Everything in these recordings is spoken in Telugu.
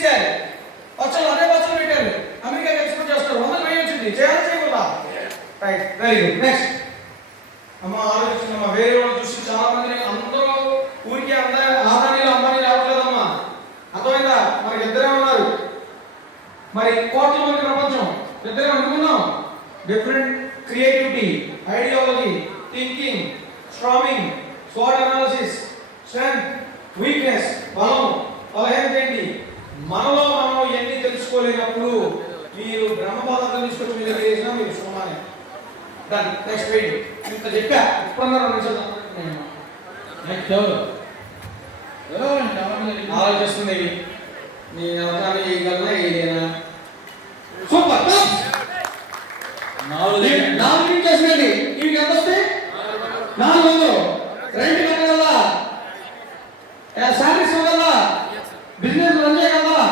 తీసేయాలి. వచ్చారు అదే బస్సులు పెట్టారు, అమెరికాకి ఎక్స్పోర్ట్ చేస్తారు, 100 వెయ్యి వచ్చింది, చేయాలి చేయకూడదా? Right, very good. నెక్స్ట్ అమ్మ ఆలోచిస్తున్నామ్మా, వేరే వాళ్ళు చూసి చాలా మంది అందరూ ఊరికే ఆదానీలు అంబానీలు అవ్వట్లేదమ్మా, అర్థమైందా? మనకి ఇద్దరే ఉన్నారు, మరి కోట్ల మంది ప్రపంచం, ఇద్దరే అనుకున్నాం. Different creativity, ideology, thinking, storming, swat analysis, strength, weakness, బలం, బలహీనత ఏంటి, మనలో మనం ఎన్ని తెలుసుకోలేనప్పుడు మీరు బ్రహ్మపాదం తీసుకొచ్చి మీద చేసినా మీరు సోమానే. డన్. Next wait. ఇంత చెప్పా, ఇప్పుడున్నారు ఆలోచిస్తుంది నేను అవతాన్ని వేయగలనా వేయలేనా? సూపర్. నాలుగు చేసినది ఇవి ఎంత వస్తాయి? 400. రెంట్ కట్టగలరా? శాలరీస్ ఇవ్వగలరా? బిజినెస్ రన్ చేయగలరా?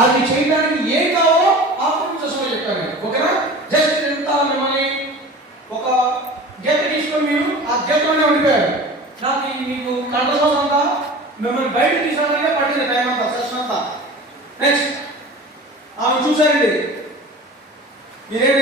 అది చేయడానికి ఏం కావాలో ఆఫర్ చేసమని చెప్పాను. ఓకేనా? జస్ట్ ఎంత మిమ్మల్ని ఒక గీత తీసుకొని మీరు ఆ గీతలోనే ఉండిపోయారు. నాకు మీకు కంట్రోల్ అంతా మిమ్మల్ని బయట తీసుకోవడానికి పట్టింది టైం అంతా, సెషన్ అంతా. నెక్స్ట్ ఆమె చూసారండి, మీరేం